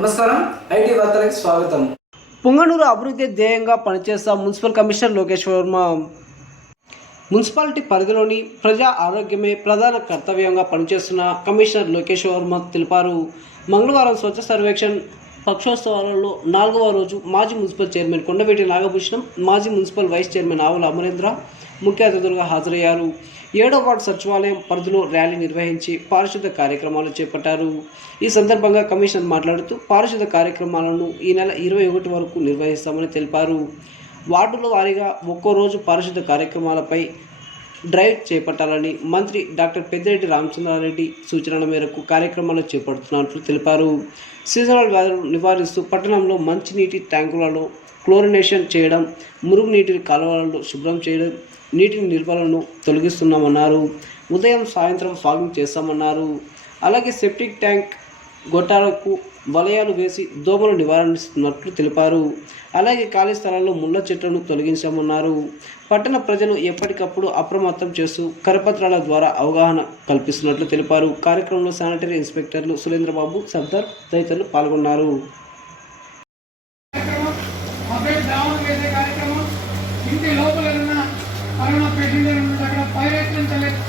నమస్కారం, ఐటీ వార్తలకు స్వాగతం. పుంగనూరు అభివృద్ధి ధ్యేయంగా పనిచేస్తా municipal commissioner Lokesh Varma. Municipality పరిధిలోని ప్రజా ఆరోగ్యమే ప్రధాన కర్తవ్యంగా పనిచేస్తున్న కమిషనర్ లోకేష్ వర్మ తెలిపారు. మంగళవారం స్వచ్ఛ సర్వేక్షణ్ పక్షోత్సవాలలో 4వ రోజు మాజీ మున్సిపల్ చైర్మన్ కొండవీటి నాగభూషణం, మాజీ మున్సిపల్ వైస్ చైర్మన్ ఆవుల అమరేంద్ర ముఖ్య అతిథులుగా హాజరయ్యారు. 7వ వార్డు సచివాలయం పరిధిలో ర్యాలీ నిర్వహించి పారిశుద్ధ కార్యక్రమాలు చేపట్టారు. ఈ సందర్భంగా కమిషనర్ మాట్లాడుతూ పారిశుద్ధ కార్యక్రమాలను ఈ నెల 21 వరకు నిర్వహిస్తామని తెలిపారు. వార్డుల వారీగా ఒక్కో రోజు పారిశుద్ధ కార్యక్రమాలపై డ్రైవ్ చేపట్టాలని మంత్రి డాక్టర్ పెద్దిరెడ్డి రామచంద్రారెడ్డి సూచనల మేరకు కార్యక్రమాలు చేపడుతున్నట్లు తెలిపారు. సీజనల్ వ్యాధులను నివారిస్తూ పట్టణంలో మంచినీటి ట్యాంకులలో క్లోరినేషన్ చేయడం, మురుగునీటి కాలువలను శుభ్రం చేయడం, నీటి నిల్వలను తొలగిస్తున్నామన్నారు. ఉదయం సాయంత్రం ఫాగింగ్ చేస్తామన్నారు. అలాగే సెప్టిక్ ట్యాంక్ గొట్టాలకు వలయాలు వేసి దోమలు నివారిస్తున్నట్లు తెలిపారు. అలాగే ఖాళీ స్థలాల్లో ముళ్ళ చెట్లను తొలగించామన్నారు. పట్టణ ప్రజలు ఎప్పటికప్పుడు అప్రమత్తం చేస్తూ కరపత్రాల ద్వారా అవగాహన కల్పిస్తున్నట్లు తెలిపారు. కార్యక్రమంలో శానిటరీ ఇన్స్పెక్టర్లు సురేంద్రబాబు, సర్దార్ తదితరులు పాల్గొన్నారు.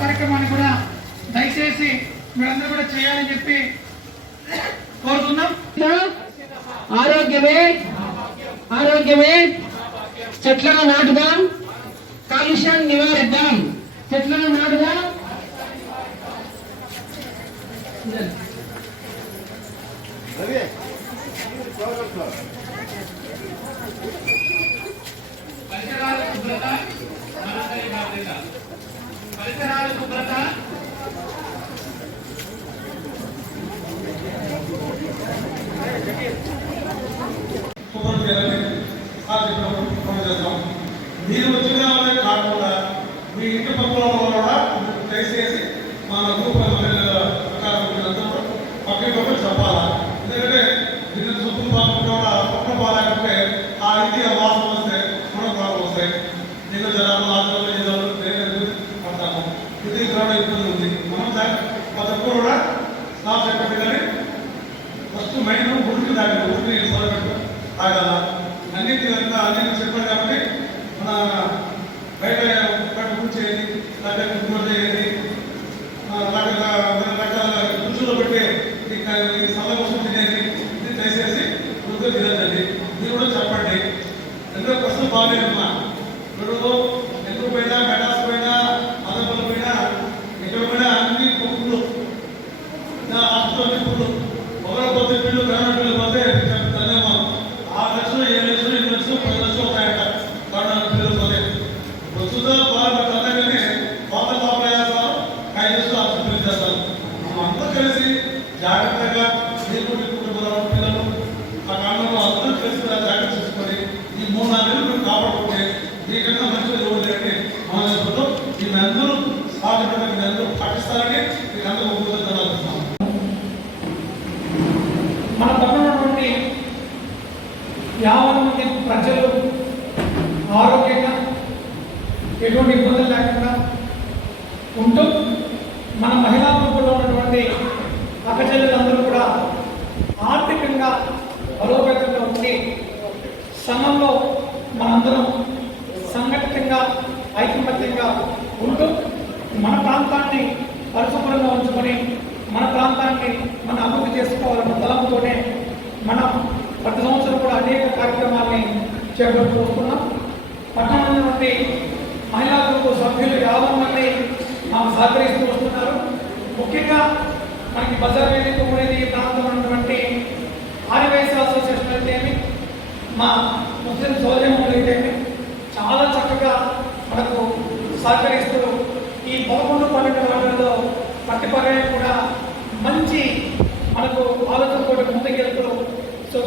కార్యక్రమాన్ని కూడా దయచేసి మీరందరూ కూడా చేయాలని చెప్పి కోరుతున్నాం. ఆరోగ్యమే చెట్లను నాటుదాం, కాలుష్యాన్ని నివారిద్దాం. చెట్లను నాటుదాం, పరిసరాల శుభ్రత మీరు వచ్చిన వాళ్ళే కాకుండా మీ ఇంటి పక్కన కూడా దయచేసి మన పక్కన చెప్పాలా. ఎందుకంటే దీన్ని శుభ్రం కాకుండా పక్కన బాగాలంటే ఆ ఇంటి వాసన వస్తే మనకు బాగా వస్తాయి. నీకు జనాలు పడతాము. ఇది కూడా ఇబ్బంది ఉంది. మనం ప్రతి ఒక్కరు కూడా స్టాఫ్ చెప్పండి, కానీ ఫస్ట్ మైండ్ ఉడికి తాగండి, ఉడికి సొలబెట్టు తాగాల. అన్నింటి చెప్పండి కాబట్టి మన బయట కూర్చేది చేయండి, రకరకాల రుచులు పెట్టి సల్ల కోసం తినేది ఇది దయచేసి వృద్ధి తినదండి. మీరు కూడా చెప్పండి. ఎందుకంటే ప్రశ్న బాగాలేదమ్మా. ఇప్పుడు ఎందుకు పోయినా మెడాస్ పోయినా అదపల్లి పోయినా ఎక్కడ పోయినా అన్ని పువ్వులు హాస్పిటల్ పువ్వులు ఒకరు పోతే పిల్లలు కరోనా పిల్లలు పోతే చెప్తానేమో 6 లక్షలు 7 లక్షలు 8 లక్షలు 10 లక్షలు ఉంటాయట కరోనా పిల్లలు పోతే. ప్రస్తుతం బాగా కానీ పాత పాపలు చేస్తారు, 5 లక్షలు హాస్పిటల్ చేస్తారు. మనం అందరూ కలిసి జాగ్రత్తగా పిల్లలు ఆ కాలంలో అందరూ కలిసి జాగ్రత్త చేసుకొని ఈ 3-4 నెలలు మీరు కాపాడుకుంటే మీకన్నా మంచిగా చూడలేని మన ఈ అందరూ సాధ్యపడిన మీ అందరూ పాకిస్తాన్కి మీకు అందరూ ఉపయోగిస్తున్నాం. మన పక్కన ఉన్నటువంటి 50 మంది ప్రజలు ఆరోగ్యంగా ఎటువంటి ఇబ్బందులు లేకుండా ఉంటూ మన మహిళా గ్రూపుల్లో ఉన్నటువంటి అక్కచెల్లెలందరూ కూడా ఆర్థికంగా బలోపేతంగా ఉండి సంఘంలో మనందరం సంఘటితంగా ఐకమత్యంగా ఉంటూ మన ప్రాంతాన్ని పరిశుభ్రంగా ఉంచుకొని మన ప్రాంతాన్ని మనం అభివృద్ధి చేసుకోవాలన్న తలంపుతోనే మనం ప్రతి సంవత్సరం కూడా అనేక కార్యక్రమాల్ని చేపడుతూ వస్తున్నాం. పట్టణంలో నుండి మహిళా గ్రూపు సభ్యులు 50 మంది మాకు సహకరిస్తూ వస్తున్నారు. ముఖ్యంగా మనకి బజార్ వేదిక ఊరేది ప్రాంతం ఉన్నటువంటి ఆదివాసీ అసోసియేషన్ అయితేమి, మా ముస్లిం సోదరిమణులు అయితేమి చాలా చక్కగా మనకు సహకరిస్తూ ఈ 11-12 వార్డులలో ప్రతి పర్యాయం కూడా మంచి మనకు ఆలోచనతో ముందుకెళ్తూ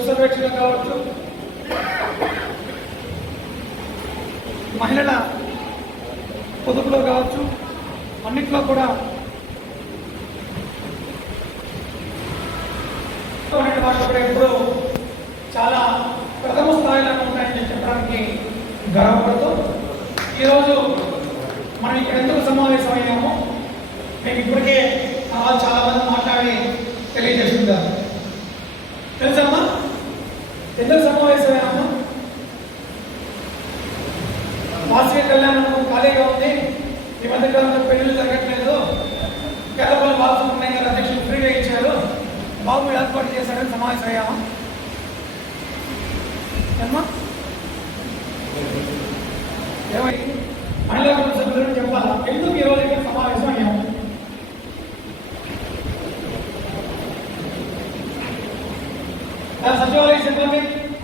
సర్వేక్షణ కావచ్చు, మహిళల పొదుపులో కావచ్చు, అన్నింటిలో కూడా వాటిలో కూడా ఎప్పుడూ చాలా ప్రథమ స్థాయిలో ఉంటాయని చెప్పడానికి గర్వపడుతూ ఈరోజు మనం ఇక్కడ ఎందుకు సమావేశమయ్యామో మేము ఇప్పటికే చాలా మంది మాట్లాడి తెలియజేస్తున్నారు. తెలుసమ్మా? ఎందుకు సమావేశమయ్యామా? వార్షిక కళ్యాణం ఖాళీగా ఉంది, ఈ మధ్యకాలంలో పెళ్లిళ్ళు జరగట్లేదు, కేరళపల్లి బాలసుబ్రహ్మణ్యం గారు అధ్యక్షులు ఫ్రీగా ఇచ్చారు, బాబు ఏర్పాటు చేశారని సమావేశం అయ్యామా? ఏమా ఏమై మహిళా సభ్యులను చెప్పాలా ఎందుకు ఈరోజు ఇక్కడ సమావేశం అయ్యాము? సచివాలయ సిబ్బంది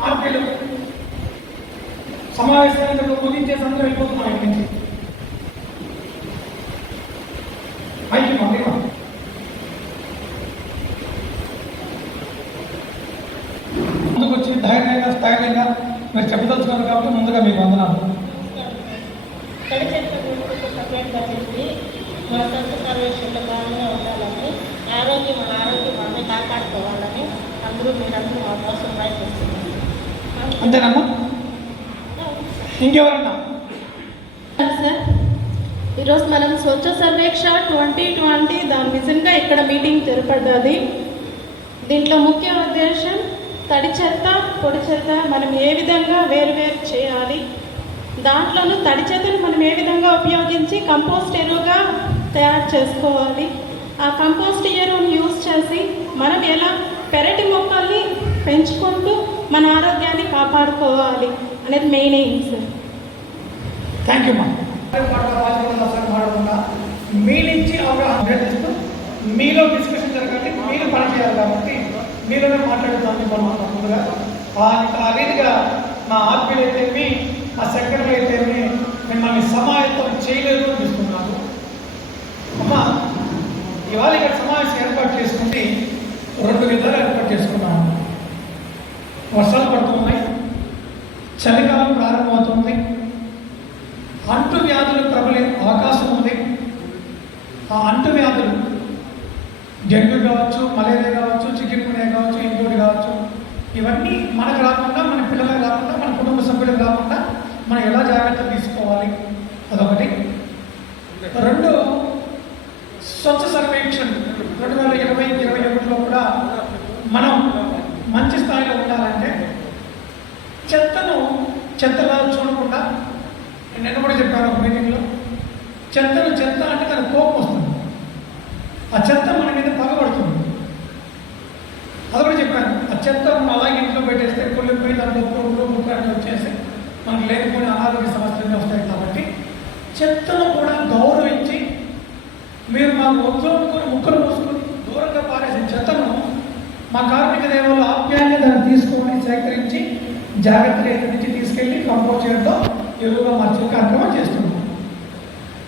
ఆర్పీలు సమావేశాన్ని ముగించే సమయం వెళ్ళిపోతున్నాం ఇక్కడి నుంచి. ముందుకు వచ్చి ధైర్యంగా మీరు చెప్పదలుచుకున్నారు కాబట్టి ముందుగా మీకు వందనాలు. మా సొంత సర్వేషన్లో బాగా ఉండాలని, మన ఆరోగ్యం మనమే కాపాడుకోవాలని మీరందరూ మా కోసం ప్రయత్నిస్తున్నారు. అంతేనమ్మా? ఇంకెవరన్నా? సార్, ఈరోజు మనం స్వచ్ఛ సర్వేక్ష 2020 దాని విజన్గా ఇక్కడ మీటింగ్ జరపడ్డది. దీంట్లో ముఖ్య ఉద్దేశం తడి చెత్త, పొడి చెత్త మనం ఏ విధంగా వేరు చేయాలి, దాంట్లోనూ తడి చెత్తను మనం ఏ విధంగా ఉపయోగించి కంపోస్ట్ ఎరువుగా తయారు చేసుకోవాలి, ఆ కంపోస్ట్ ఎరువును యూజ్ చేసి మనం ఎలా పెరటి మొక్కల్ని పెంచుకుంటూ మన ఆరోగ్యాన్ని కాపాడుకోవాలి అనేది main aim sir. Thank you మా. మీ నుంచి అవగాహన చేస్తూ మీలో డిస్కషన్ జరగాలి, మీరు పనిచేయాలి కాబట్టి మీలోనే మాట్లాడుతాను ముందుగా. ఆ రీతిగా మా ఆర్పీలు అయితేమి, మా సెక్రటరీ అయితేమి మిమ్మల్ని సమాయత్తం చేయలేదు అనిపిస్తున్నాను. అమ్మా, ఇవాళ ఇక్కడ సమావేశం ఏర్పాటు చేసుకుంటే 2 విధాలు ఏర్పాటు చేసుకున్నాము. వర్షాలు పడుతున్నాయి, చలికాలం ప్రారంభమవుతుంది, అంటు వ్యాధులు ప్రబలే అవకాశం ఉంది. ఆ అంటు వ్యాధులు డెంగ్యూ కావచ్చు, మలేరియా కావచ్చు, చికెన్ గున్యా కావచ్చు, ఇంకోటి కావచ్చు, ఇవన్నీ మనకు రాకుండా, మన పిల్లలకు రాకుండా, మన కుటుంబ సభ్యులకు రాకుండా మనం ఎలా జాగ్రత్తలు తీసుకోవాలి, అదొకటి. 2, స్వచ్ఛ సర్వేక్షణ్ 2020-21లో కూడా మనం మంచి స్థాయిలో ఉండాలంటే చెత్తను చెత్తగా చూడకుండా, నేను కూడా చెప్పాను ఒక మీటింగ్లో, చెత్త అంటే తన కోపం వస్తుంది, ఆ చెత్త మన మీద పగబడుతుంది. అది కూడా చెప్పాను. ఆ చెత్త మనం అలాగే ఇంట్లో పెట్టేస్తే కొల్లిపోయి దాంట్లో పురుగులు వచ్చేసి మనకు లేకపోయిన అనారోగ్య సమస్యలు వస్తాయి. కాబట్టి చెత్తను కూడా గౌరవించి మీరు మా ఒంట్లో ముక్కలు పోసుకుని దూరంగా పారేసిన చెత్తను మా కార్మిక దేవుళ్ళు ఆప్యాయంగా దాన్ని తీసుకొని సేకరించి జాగ్రత్తగా ఇక్కడి నుంచి తీసుకెళ్ళి కంపోస్ట్ చేయడంతో ఎరువుగా మార్చే కార్యక్రమం చేస్తున్నాం.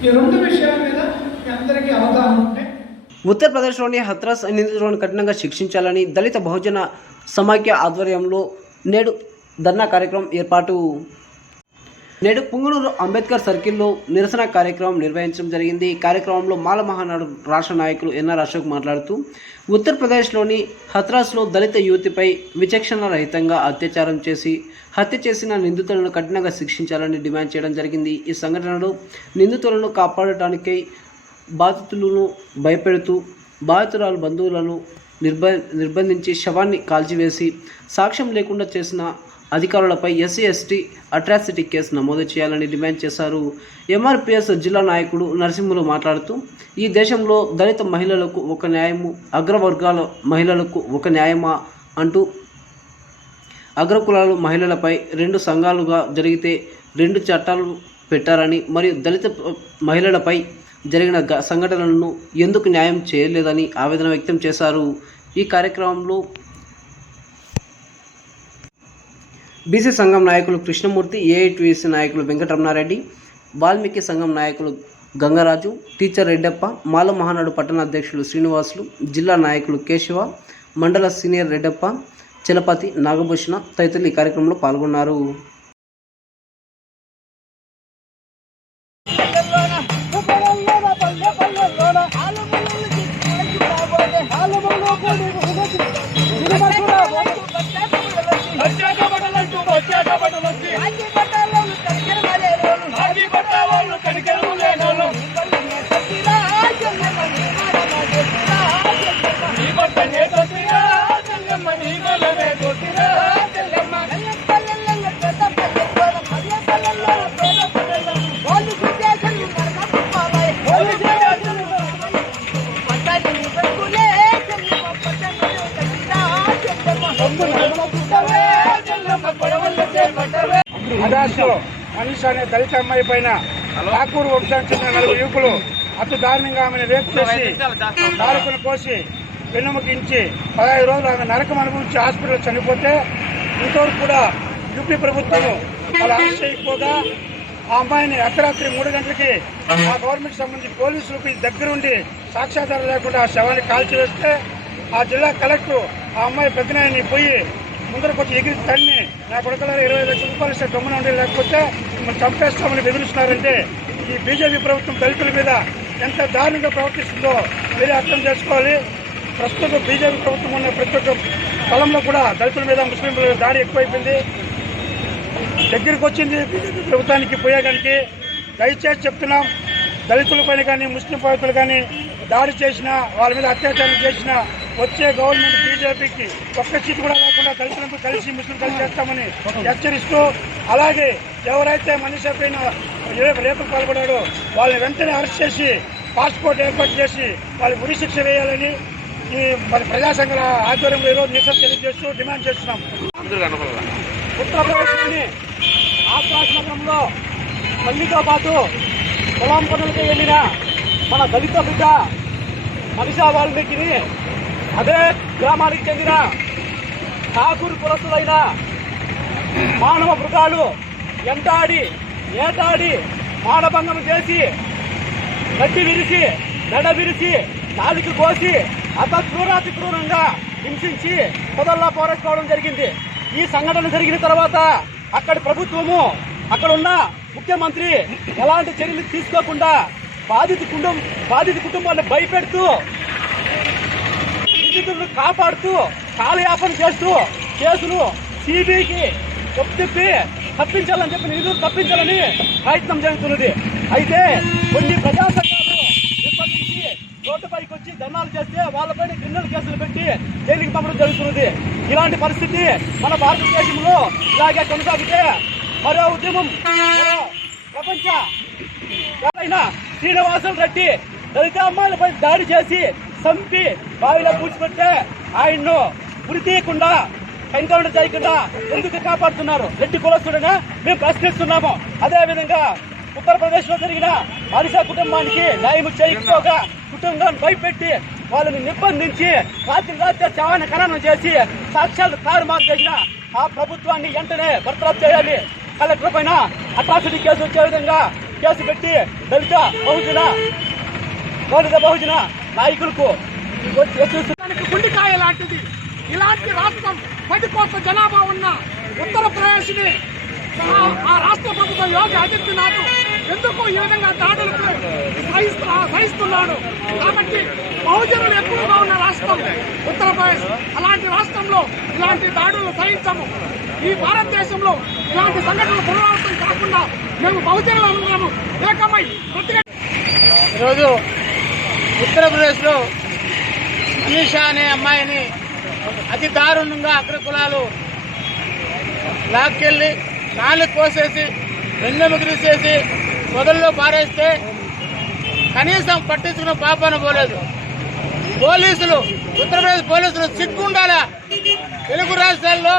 ఈ 2 విషయాల మీద మీ అందరికీ అవగాహన ఉంటే. ఉత్తరప్రదేశ్లోని హత్రాస్ నిందితులను కఠినంగా శిక్షించాలని దళిత బహుజన సమాఖ్య ఆధ్వర్యంలో నేడు ధర్నా కార్యక్రమం ఏర్పాటు. నేడు పుంగనూరు అంబేద్కర్ సర్కిల్లో నిరసన కార్యక్రమం నిర్వహించడం జరిగింది. ఈ కార్యక్రమంలో మాల మహానాడు రాష్ట్ర నాయకులు ఎన్ఆర్ అశోక్ మాట్లాడుతూ ఉత్తరప్రదేశ్లోని హత్రాస్లో దళిత యువతిపై విచక్షణ రహితంగా హత్య చేసిన నిందితులను కఠినంగా శిక్షించాలని డిమాండ్ చేయడం జరిగింది. ఈ సంఘటనలో నిందితులను కాపాడటానికై బాధితులను భయపెడుతూ బాధితురాలు బంధువులను నిర్బంధించి శవాన్ని కాల్చివేసి సాక్ష్యం లేకుండా చేసిన అధికారులపై SC/ST అట్రాసిటీ కేసు నమోదు చేయాలని డిమాండ్ చేశారు. MRPS జిల్లా నాయకుడు నరసింహులు మాట్లాడుతూ ఈ దేశంలో దళిత మహిళలకు ఒక న్యాయము, అగ్రవర్గాల మహిళలకు ఒక న్యాయమా అంటూ అగ్రకులాలు మహిళలపై 2 సంఘాలుగా జరిగితే 2 చట్టాలు పెట్టారని, మరియు దళిత మహిళలపై జరిగిన సంఘటనలను ఎందుకు న్యాయం చేయలేదని ఆవేదన వ్యక్తం చేశారు. ఈ కార్యక్రమంలో బీసీ సంఘం నాయకులు కృష్ణమూర్తి, AITUC నాయకులు వెంకటరమణారెడ్డి, వాల్మీకి సంఘం నాయకులు గంగరాజు, టీచర్ రెడ్డప్ప, మాల మహానాడు పట్టణ అధ్యక్షులు శ్రీనివాసులు, జిల్లా నాయకులు కేశవ, మండల సీనియర్ రెడ్డప్ప, చలపతి, నాగభూషణ తదితరులు ఈ కార్యక్రమంలో పాల్గొన్నారు. Money, అదాస్లో మనీష్ అనే దళిత అమ్మాయి పైన ఠాకూర్ వంశానికి చెందిన 4 యువకులు అతి దారుణంగా ఆమెను రేపు చేసి నాలుకను కోసి వెన్నుముకించి 15 రోజులు ఆమె నరకం అనుభవించి హాస్పిటల్ చనిపోతే ఇంతవరకు కూడా యూపీ ప్రభుత్వం వాళ్ళు అరెస్ట్ చేయకపోగా ఆ అమ్మాయిని అర్ధరాత్రి 3 గంటలకి ఆ గవర్నమెంట్ సంబంధించి పోలీసులకు దగ్గరుండి సాక్ష్యాధారం లేకుండా ఆ శవాన్ని కాల్చివేస్తే ఆ జిల్లా కలెక్టర్ ఆ అమ్మాయి పెద్దనాయని పోయి ముందరకు వచ్చి ఎగిరి తన్ని నా కొడుకుల 20 లక్షల రూపాయలు ఇస్తే గమ్మున ఉండి లేకపోతే మనం చంపేస్తామని బెదిరిస్తున్నారంటే ఈ బీజేపీ ప్రభుత్వం దళితుల మీద ఎంత దారుణంగా ప్రవర్తిస్తుందో మీరే అర్థం చేసుకోవాలి. ప్రస్తుతం బీజేపీ ప్రభుత్వం ఉన్న ప్రతి ఒక్క స్థలంలో కూడా దళితుల మీద ముస్లింల మీద దాడి ఎక్కువైపోయింది. దగ్గరికి వచ్చింది బీజేపీ ప్రభుత్వానికి పోయేగానికి. దయచేసి చెప్తున్నాం, దళితులపైన కానీ ముస్లిం పౌరులు కానీ దాడి చేసినా వాళ్ళ మీద అత్యాచారం చేసినా వచ్చే గవర్నమెంట్ బీజేపీకి ఒక్క సీటు కూడా లేకుండా దళితులతో కలిసి ముస్లిం కలిసి చేస్తామని హెచ్చరిస్తూ, అలాగే ఎవరైతే మనిషి పైన రేపు పాల్పడాడో వాళ్ళని వెంటనే అరెస్ట్ చేసి పాస్పోర్ట్ ఏర్పాటు చేసి వాళ్ళకి ఉరి శిక్ష వేయాలని ఈ మరి ప్రజా సంఘాల ఆధ్వర్యంలో ఈరోజు నిరసన తెలియజేస్తూ డిమాండ్ చేస్తున్నాం. ఉత్తరప్రదేశ్లోని ఆకాశ్ నగరంలో తల్లితో పాటు పొలం పనులకి వెళ్ళిన మన దళిత బిడ్డ మనీషా వాల్మీకిని అదే గ్రామానికి చెందిన ఠాకూర్ కులస్తులైన మానవ మృగాలు ఎంటాడి ఏటాడి మానభంగం చేసి గట్టి విరిసి మెడ విరిసి నాలుగు కోసి అతి క్రూరంగా హింసించి పొదల్లా పోరాడుకోవడం జరిగింది. ఈ సంఘటన జరిగిన తర్వాత అక్కడి ప్రభుత్వము అక్కడ ఉన్న ముఖ్యమంత్రి ఎలాంటి చర్యలు తీసుకోకుండా బాధిత కుటుంబాన్ని భయపెడుతూ నిందితులను కాపాడుతూ కాలయాపన చేస్తూ కేసును సిబిఐకి చెప్పి తప్పించాలని చెప్పి నిధులు తప్పించాలని ప్రయత్నం జరుగుతున్నది. అయితే కొన్ని ప్రజా సంఘాలు నిర్బంధించి రోడ్డుపైకి వచ్చి ధర్నాలు చేస్తే వాళ్ళపైన క్రిమినల్ కేసులు పెట్టి జైలుకి పంపడం జరుగుతున్నది. ఇలాంటి పరిస్థితి మన భారతదేశంలో ఇలాగే కొనసాగితే మరో ఉద్యమం ప్రపంచ శ్రీనివాసులు రెడ్డి దళిత అమ్మాయిలపై దాడి చేసి చంపి బావిలో పూడ్చిపెట్టే ఆయన్ను ఉరి తీయకుండా ఎన్కౌంటర్ చేయకుండా ఎందుకు కాపాడుతున్నారు? రెడ్డి కులస్తుడనే మేము ప్రశ్నిస్తున్నాము. అదేవిధంగా ఉత్తరప్రదేశ్ లో జరిగిన మనీషా కుటుంబానికి న్యాయం చేయకపోగా కుటుంబాన్ని భయపెట్టి వాళ్ళని నిర్బంధించి రాత్రి చావాన్ని ఖననం చేసి సాక్ష్యాలు తారుమారు చేసిన ఆ ప్రభుత్వాన్ని వెంటనే బర్తరఫ్ చేయాలి. కలెక్టర్ పైన అట్రాసిటీ కేసు వచ్చే విధంగా కేసు పెట్టి దళిత బహుజన నాయకులకు గుండికాయ లాంటిది. ఇలాంటి రాష్ట్రం 10 కోట్ల జనాభా ఉన్న ఉత్తరప్రదేశ్ ని ఆ రాష్ట్ర ప్రభుత్వం యోగి ఆదిత్యనాథ్ ఎందుకు ఈ విధంగా దాడులకు సహిస్తున్నాడు? కాబట్టి బహుజనులు ఎక్కువగా ఉన్న రాష్ట్రం ఉత్తరప్రదేశ్. అలాంటి రాష్ట్రంలో ఇలాంటి దాడులు సహించము. ఈ భారతదేశంలో ఇలాంటి సంఘటనలు పునరావృతం కాకుండా మేము బహుజనులందరము ఏకమై ఈరోజు ఉత్తరప్రదేశ్లో మనీషా అనే అమ్మాయిని అతి దారుణంగా అగ్రకులాలు లాక్కెళ్ళి నాలుగు కోసేసి వెన్నెముక తీసేసి మొదల్లో పారేస్తే కనీసం పట్టించుకున్న పాపాన పోలేదు. పోలీసులు, ఉత్తరప్రదేశ్ పోలీసులు సిగ్గుండాలా? తెలుగు రాష్ట్రాల్లో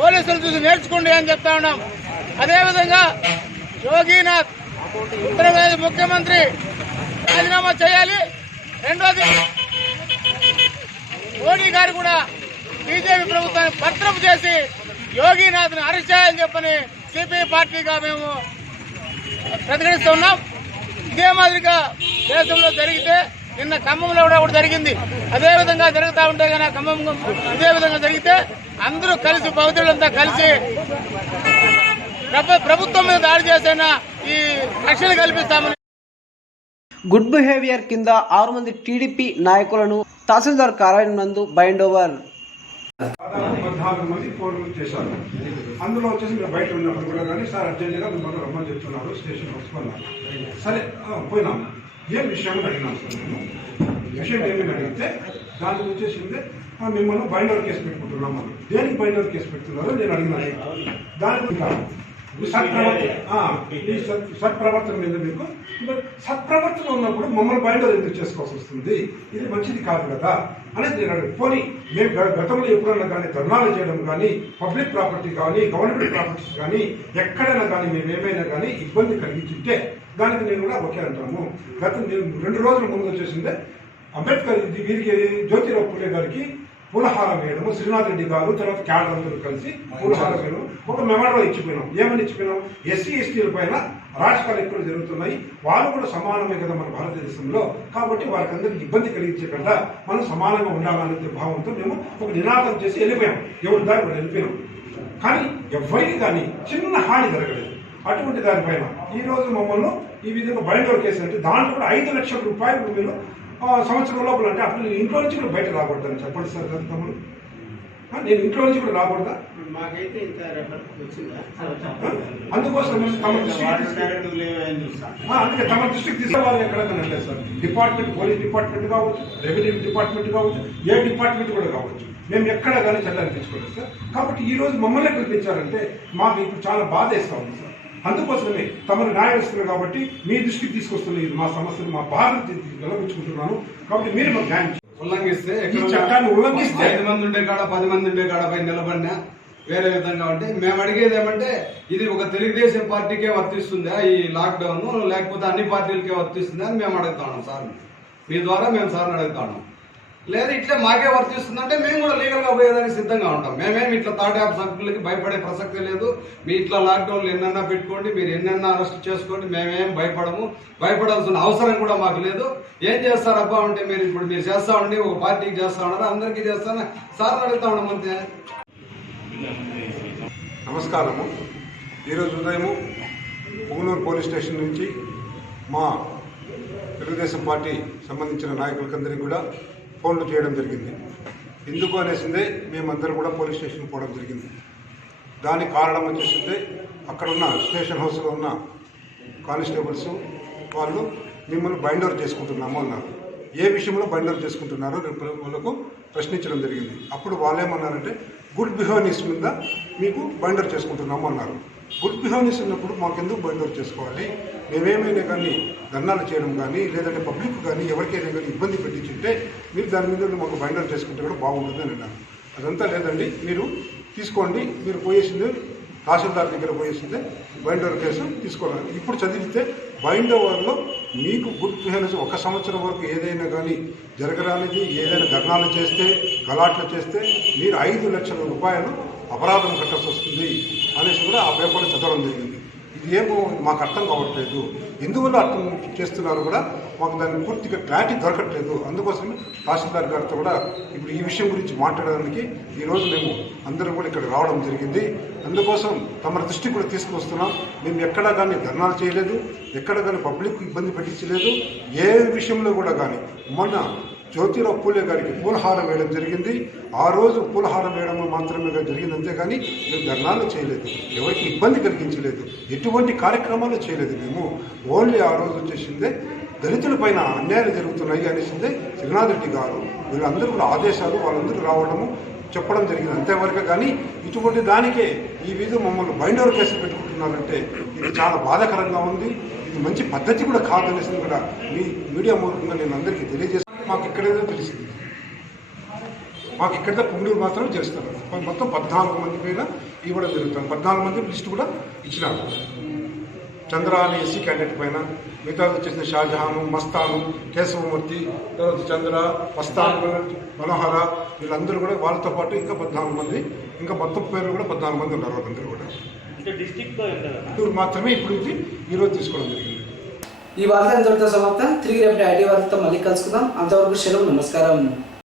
పోలీసులు చూసి నేర్చుకోండి అని చెప్తా ఉన్నాం. అదేవిధంగా యోగినాథ్ ఉత్తరప్రదేశ్ ముఖ్యమంత్రి రాజీనామా చేయాలి. రెండోది మోడీ గారు కూడా బీజేపీ ప్రభుత్వాన్ని భద్రపు చేసి యోగినాథ్ని అరెస్ట్ చేయాలని చెప్పని సిపిఐ పార్టీగా మేము ప్రతిఘటిస్తున్నాం. ఇదే మాదిరిగా దేశంలో జరిగితే నిన్న ఖమ్మంలో కూడా ఒకటి జరిగింది. అదేవిధంగా జరుగుతూ ఉంటే కనుక ఖమ్మం ఇదే విధంగా జరిగితే అందరూ కలిసి బౌద్ధులంతా కలిసి ప్రభుత్వం మీద దాడి చేసైనా ఈ రక్షణ కల్పిస్తామని. గుడ్ బిహేవియర్ కింద 6 మంది టీడీపీ నాయకులను తహసీల్దార్ కార్యాలయం నందు బైండ్ ఓవర్. 14 మంది ఫోన్లు చేశారు. అందులో వచ్చేసి మీరు బయట ఉన్నప్పుడు కూడా కానీ సార్ అర్జెంట్గా మిమ్మల్ని రమ్మని చెప్తున్నారు, స్టేషన్ వస్తున్నారు. సరే పోయినాం. ఏం విషయం అడిగినాం సార్ మేము. విషయం ఏమని అడిగితే దానికి వచ్చేసింది మిమ్మల్ని బైండ్ ఓవర్ కేసు పెట్టుకుంటున్నాము. దేనికి బైండ్ ఓవర్ కేసు పెడుతున్నారో నేను అడిగినాను. దానికి సత్ప్రవర్తన మీద మీకు సత్ప్రవర్తన ఉన్నప్పుడు మమ్మల్ని బయట ఎందుకు చేసుకోవాల్సి వస్తుంది? ఇది మంచిది కాదు కదా అనేది నేను అడుగు. పోనీ మేము గతంలో ఎప్పుడన్నా కానీ ధర్నాలు చేయడం కానీ పబ్లిక్ ప్రాపర్టీ కానీ గవర్నమెంట్ ప్రాపర్టీస్ కానీ ఎక్కడైనా కానీ మేము ఏమైనా కానీ ఇబ్బంది కలిగించుంటే దానికి నేను కూడా ఓకే అంటాము. నేను 2 రోజుల ముందు వచ్చేసిందే అంబేద్కర్ వీరికి జ్యోతిరావు పూలే గారికి పూలహారం వేయడము, శ్రీనాథ్ రెడ్డి గారు తర్వాత క్యాడర్ అందరూ కలిసి పూలహారం వేయడం, ఒక మెమోరాండం ఇచ్చిపోయినాం. ఏమని ఇచ్చిపోయినాం? ఎస్సీ ఎస్టీల పైన రాజకీయాలు ఎక్కువ జరుగుతున్నాయి, వాళ్ళు కూడా సమానమే కదా మన భారతదేశంలో, కాబట్టి వారికి అందరికీ ఇబ్బంది కలిగించకుండా మనం సమానంగా ఉండాలనే భావంతో మేము ఒక నినాదం చేసి వెళ్ళిపోయాం. ఎవరి దారి కూడా వెళ్ళిపోయాం. కానీ ఎవరికి కానీ చిన్న హాని జరగలేదు. అటువంటి దానిపైన ఈరోజు మమ్మల్ని ఈ విధంగా బయటవరకు కేసు అంటే దాంట్లో కూడా 5 లక్షల రూపాయలు మీరు సంవత్సరం లోపల అంటే అప్పుడు నేను ఇంట్లో నుంచి కూడా బయట రాకూడదని చెప్పండి సార్. తమ్ముడు నేను ఇంట్లో నుంచి కూడా రాకూడదా? అందుకోసం అందుకే తమ దృష్టికి తీసుకోవాలి. ఎక్కడైనా లేదు సార్. డిపార్ట్మెంట్, పోలీస్ డిపార్ట్మెంట్ కావచ్చు, రెవెన్యూ డిపార్ట్మెంట్ కావచ్చు, ఏ డిపార్ట్మెంట్ కూడా కావచ్చు, మేము ఎక్కడ కానీ చెల్లాలనిపించుకోలేదు సార్. కాబట్టి ఈ రోజు మమ్మల్ని పిలిపించారంటే మాకు ఇప్పుడు చాలా బాధ వేస్తూ ఉంది సార్. అందుకోసమే తమను న్యాయస్తులు కాబట్టి మీ దృష్టికి తీసుకొస్తున్నది మా సమస్యలు, మా బాధను నిలబెట్టుకుంటున్నాను. కాబట్టి మీరు మాకు న్యాయం ఉల్లంఘిస్తే ఈ చట్టాన్ని ఉల్లంఘిస్తే 5 మంది ఉండే కాడ 10 మంది ఉండే కాడ పై నిలబడినా వేరే విధంగా ఉంటే మేము అడిగేది ఏమంటే ఇది ఒక తెలుగుదేశం పార్టీకే వర్తిస్తుందా ఈ లాక్డౌన్, లేకపోతే అన్ని పార్టీలకే వర్తిస్తుందా అని మేము అడుగుతా ఉన్నాం సార్. మీ ద్వారా మేము సార్ని అడుగుతా ఉన్నాం. లేదా ఇట్లా మాకే వర్తిస్తుందంటే మేము కూడా లీగల్గా పోయేదానికి సిద్ధంగా ఉంటాం. మేమేమి ఇట్లా థర్డ్ యాప్ సభ్యులకి భయపడే ప్రసక్తి లేదు. మీ ఇట్లా లాక్డౌన్లు ఎన్నన్నా పెట్టుకోండి, మీరు ఎన్నెన్నా అరెస్ట్ చేసుకోండి, మేమేం భయపడము. భయపడాల్సిన అవసరం కూడా మాకు లేదు. ఏం చేస్తారబ్బా అంటే మీరు ఇప్పుడు మీరు చేస్తా ఉండి ఒక పార్టీకి చేస్తా ఉన్నారు, అందరికీ చేస్తాను సార్ని అడుగుతా ఉన్నాం అంతే. నమస్కారము. ఈరోజు ఉదయము పుంగనూరు పోలీస్ స్టేషన్ నుంచి మా తెలుగుదేశం పార్టీ సంబంధించిన నాయకులకందరికీ కూడా ఫోన్లు చేయడం జరిగింది. ఎందుకు అనేసిందే మేమందరం కూడా పోలీస్ స్టేషన్ పోవడం జరిగింది. దానికి కారణం వచ్చేసిందే అక్కడున్న స్టేషన్ హౌస్లో ఉన్న కానిస్టేబుల్స్ వాళ్ళు మిమ్మల్ని బైండ్ ఓవర్ చేసుకుంటున్నాము అన్నారు. ఏ విషయంలో బైండ్ ఓవర్ చేసుకుంటున్నారో వాళ్ళకు ప్రశ్నించడం జరిగింది. అప్పుడు వాళ్ళేమన్నారంటే గుడ్ బిహేవియర్స్ మీద మీకు బైండ్ ఓవర్ చేసుకుంటున్నాము అన్నారు. గుడ్ బిహేవియర్స్ ఉన్నప్పుడు మాకెందుకు బైండ్ ఓవర్ చేసుకోవాలి? మేమేమైనా కానీ ధర్నాలు చేయడం కానీ లేదంటే పబ్లిక్ కానీ ఎవరికైనా కానీ ఇబ్బంది పెట్టించుంటే మీరు దాని మీద మాకు బైండ్ ఓవర్ చేసుకుంటే కూడా బాగుంటుంది అని అన్నారు. అదంతా లేదండి, మీరు తీసుకోండి, మీరు పోయేసిందే తహసీల్దార్ దగ్గర పోయేసిందే బైండ్ ఓవర్ కేసు తీసుకోవాలి. ఇప్పుడు చదివితే బైండ్ ఓవర్లో మీకు గుడ్ బిహేవియర్స్ 1 సంవత్సరం వరకు ఏదైనా కానీ జరగరానిది, ఏదైనా ధర్నాలు చేస్తే గలాట్లు చేస్తే మీరు 5 లక్షల రూపాయలు అపరాధం కట్టాల్సి వస్తుంది అనేసి కూడా ఆ పేపర్లో చదవడం జరిగింది. ఇది ఏమో మాకు అర్థం కావట్లేదు, ఎందువల్ల అర్థం చేస్తున్నారు కూడా మాకు దానికి పూర్తిగా క్లారిటీ దొరకట్లేదు. అందుకోసమే తహసీల్దార్ గారితో కూడా ఇప్పుడు ఈ విషయం గురించి మాట్లాడడానికి ఈరోజు మేము అందరం కూడా ఇక్కడ రావడం జరిగింది. అందుకోసం తమ దృష్టికి కూడా తీసుకువస్తున్నాం. మేము ఎక్కడా కానీ ధర్నాలు చేయలేదు, ఎక్కడ కానీ పబ్లిక్ ఇబ్బంది పెట్టించలేదు. ఏ విషయంలో కూడా కానీ మొన్న జ్యోతిరావు పూలే గారికి పూలహారం వేయడం జరిగింది. ఆ రోజు పూలహారం వేయడం మాత్రమే జరిగింది, అంతేగాని మేము ధర్నాలు చేయలేదు, ఎవరికి ఇబ్బంది కలిగించలేదు, ఎటువంటి కార్యక్రమాలు చేయలేదు. మేము ఓన్లీ ఆ రోజు వచ్చేసిందే దళితుల పైన అన్యాయాలు జరుగుతున్నాయి అనేసిందే శ్రీనాథ్ రెడ్డి గారు వీళ్ళందరూ కూడా ఆదేశాలు వాళ్ళందరూ రావడము చెప్పడం జరిగింది, అంతేవరకు. కానీ ఇటువంటి దానికే ఈ విధంగా మమ్మల్ని బైండ్ ఓవర్ కేసులు పెట్టుకుంటున్నారంటే ఇది చాలా బాధాకరంగా ఉంది. ఇది మంచి పద్ధతి కూడా కాదనేసి కూడా మీ మీడియా మూలంగా నేను అందరికీ తెలియజేస్తాను. మాకు ఇక్కడేదో తెలిసింది, మాకు ఇక్కడైతే పుంగనూరు మాత్రం చేస్తారు. మొత్తం 14 మంది పైన ఇవ్వడం జరుగుతుంది. 14 మంది లిస్టు కూడా ఇచ్చినారు. చంద్ర అనే ఎస్సీ క్యాండిడేట్ పైన, మిగతా వచ్చేసిన షాజహాను, మస్తాను, కేశవమూర్తి, తర్వాత చంద్ర, మస్తాన్, మనోహర వీళ్ళందరూ కూడా వాళ్ళతో పాటు ఇంకా 14 మంది, ఇంకా మొత్తం పేర్లు కూడా 14 మంది ఉన్నారు. వాళ్ళందరూ కూడా చిత్తూరు మాత్రమే ఇప్పుడు ఈరోజు తీసుకోవడం జరిగింది. ఈ వార్త ఎంతటితో సమాప్తం. తిరిగి రేపటి ఐటీ వార్తతో మళ్ళీ కలుసుకుందాం. అంతవరకు సెలవు, నమస్కారం.